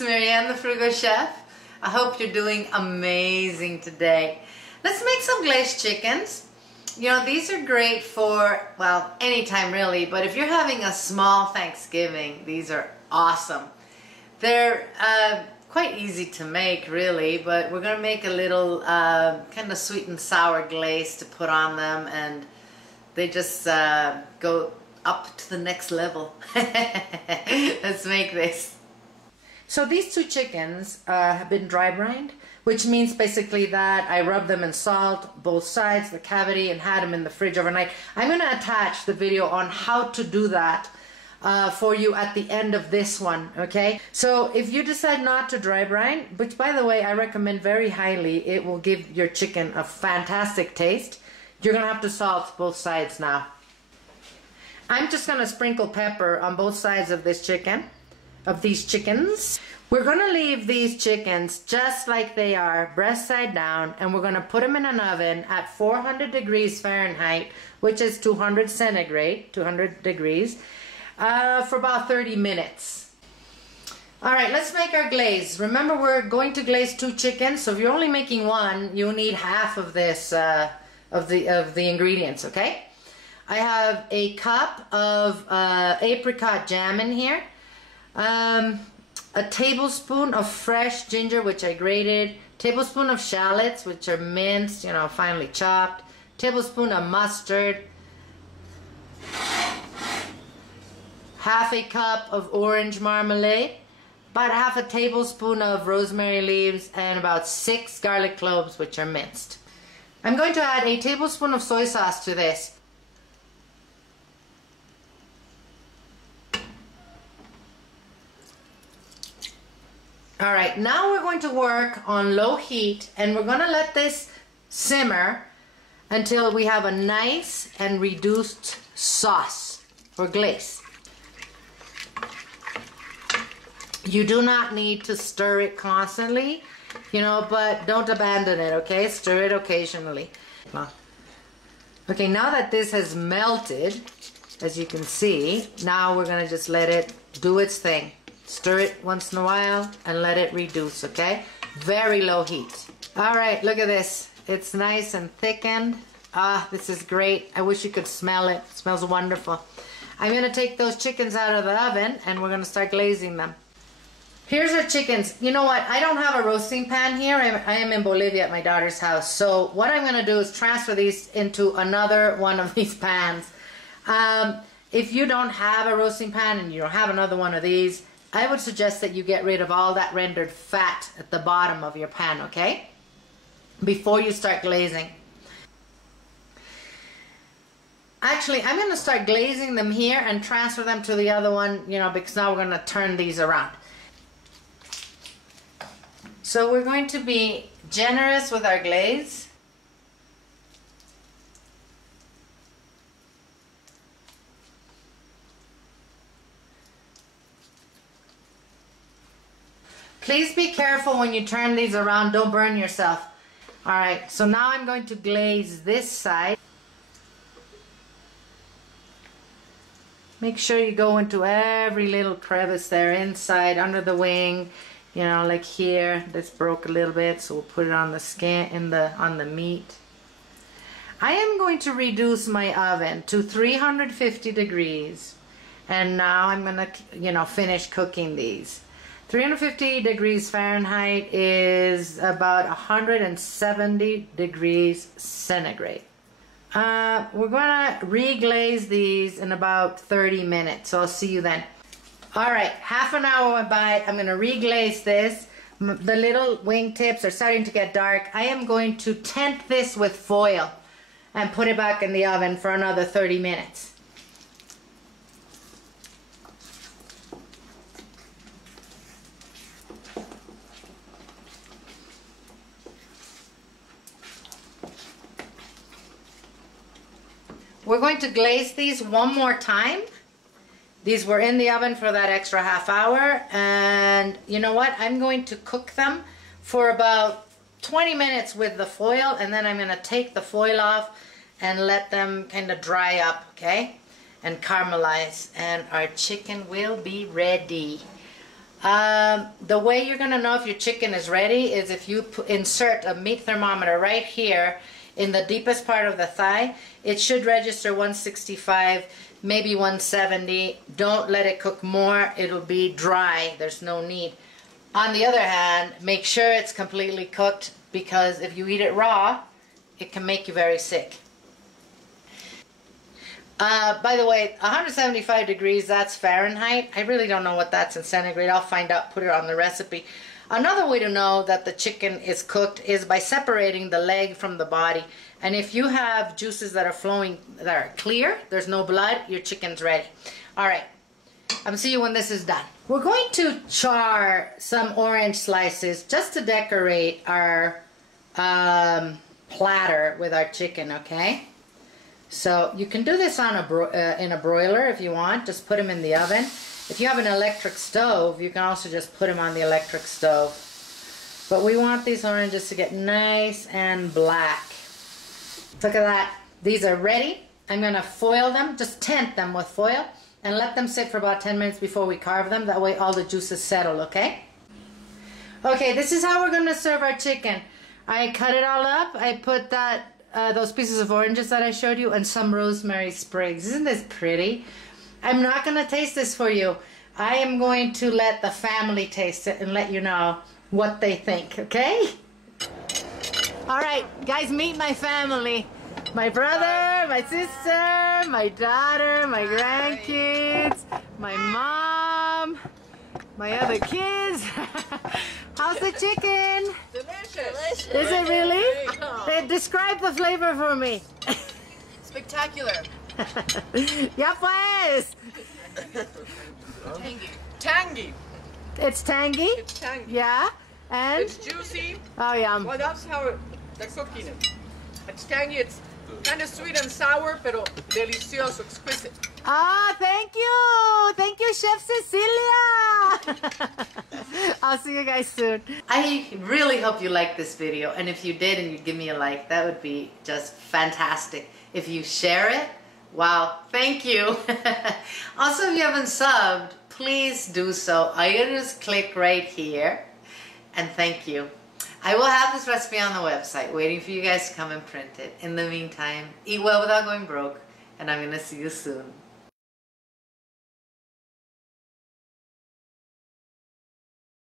it's Marianne the Frugal Chef. I hope you're doing amazing today. Let's make some glazed chickens. You know, these are great for, well, anytime really, but if you're having a small Thanksgiving, these are awesome. They're quite easy to make really, but we're going to make a little kind of sweet and sour glaze to put on them, and they just go up to the next level. Let's make this. So these two chickens have been dry brined, which means basically that I rubbed them in salt, both sides, the cavity, and had them in the fridge overnight. I'm going to attach the video on how to do that for you at the end of this one, okay? So if you decide not to dry brine, which by the way I recommend very highly, it will give your chicken a fantastic taste, you're going to have to salt both sides now. I'm just going to sprinkle pepper on both sides of this chicken, of these chickens. We're going to leave these chickens just like they are, breast side down, and we're going to put them in an oven at 400 degrees Fahrenheit, which is 200 centigrade, 200 degrees, for about 30 minutes. Alright, let's make our glaze. Remember, we're going to glaze two chickens, so if you're only making one, you'll need half of this, of the ingredients, okay? I have a cup of apricot jam in here, a tablespoon of fresh ginger, which I grated, tablespoon of shallots, which are minced, you know, finely chopped, tablespoon of mustard, half a cup of orange marmalade, about half a tablespoon of rosemary leaves, and about 6 garlic cloves, which are minced. I'm going to add a tablespoon of soy sauce to this. Alright, now we're going to work on low heat, and we're going to let this simmer until we have a nice and reduced sauce or glaze. You do not need to stir it constantly, you know, but don't abandon it, okay? Stir it occasionally. Okay, now that this has melted, as you can see, now we're going to just let it do its thing. Stir it once in a while and let it reduce, okay? Very low heat. Alright, look at this. It's nice and thickened. Ah, this is great. I wish you could smell it. It smells wonderful. I'm going to take those chickens out of the oven and we're going to start glazing them. Here's our chickens. You know what? I don't have a roasting pan here. I am in Bolivia at my daughter's house. So what I'm going to do is transfer these into another one of these pans. If you don't have a roasting pan and you don't have another one of these, I would suggest that you get rid of all that rendered fat at the bottom of your pan, okay? Before you start glazing. Actually, I'm going to start glazing them here and transfer them to the other one, you know, because now we're going to turn these around. So we're going to be generous with our glaze. Please be careful when you turn these around, don't burn yourself. Alright, so now I'm going to glaze this side. Make sure you go into every little crevice there, inside, under the wing, you know, like here. This broke a little bit, so we'll put it on the skin, on the meat. I am going to reduce my oven to 350 degrees, and now I'm going to, you know, finish cooking these. 350 degrees Fahrenheit is about 170 degrees centigrade. We're going to reglaze these in about 30 minutes, so I'll see you then. Alright, half an hour went by. I'm going to reglaze this. The little wing tips are starting to get dark. I am going to tent this with foil and put it back in the oven for another 30 minutes. We're going to glaze these one more time. These were in the oven for that extra half hour, and you know what? I'm going to cook them for about 20 minutes with the foil, and then I'm going to take the foil off and let them kind of dry up, okay? And caramelize, and our chicken will be ready. The way you're going to know if your chicken is ready is if you insert a meat thermometer right here in the deepest part of the thigh. It should register 165, maybe 170. Don't let it cook more. It'll be dry. There's no need. On the other hand, make sure it's completely cooked, because if you eat it raw, it can make you very sick. By the way, 175 degrees, that's Fahrenheit. I really don't know what that's in centigrade. I'll find out, put it on the recipe. Another way to know that the chicken is cooked is by separating the leg from the body. And if you have juices that are flowing, that are clear, there's no blood, your chicken's ready. All right, I'll see you when this is done. We're going to char some orange slices just to decorate our platter with our chicken, okay? So you can do this on in a broiler if you want. Just put them in the oven. If you have an electric stove, you can also just put them on the electric stove. But we want these oranges to get nice and black. Look at that. These are ready. I'm going to foil them, just tent them with foil, and let them sit for about 10 minutes before we carve them. That way all the juices settle, okay? Okay, this is how we're going to serve our chicken. I cut it all up. I put that those pieces of oranges that I showed you and some rosemary sprigs. Isn't this pretty? I'm not going to taste this for you. I am going to let the family taste it and let you know what they think, okay? All right, guys, meet my family. My brother, my sister, my daughter, my grandkids, my mom, my other kids. How's the chicken? Delicious. Is it really? Describe the flavor for me. Spectacular. Ya pues. Tangy. Tangy. It's tangy? It's tangy. Yeah? And? It's juicy. Oh, yum. Well, that's how they're cooking it. It's tangy. It's kind of sweet and sour, pero delicioso, exquisite. Ah, thank you. Thank you, Chef Cecilia. I'll see you guys soon. I really hope you liked this video. And if you did and you give me a like, that would be just fantastic. If you share it, wow, thank you. Also, if you haven't subbed, please do so. All you gotta do is click right here. And thank you. I will have this recipe on the website waiting for you guys to come and print it. In the meantime, eat well without going broke. And I'm gonna see you soon.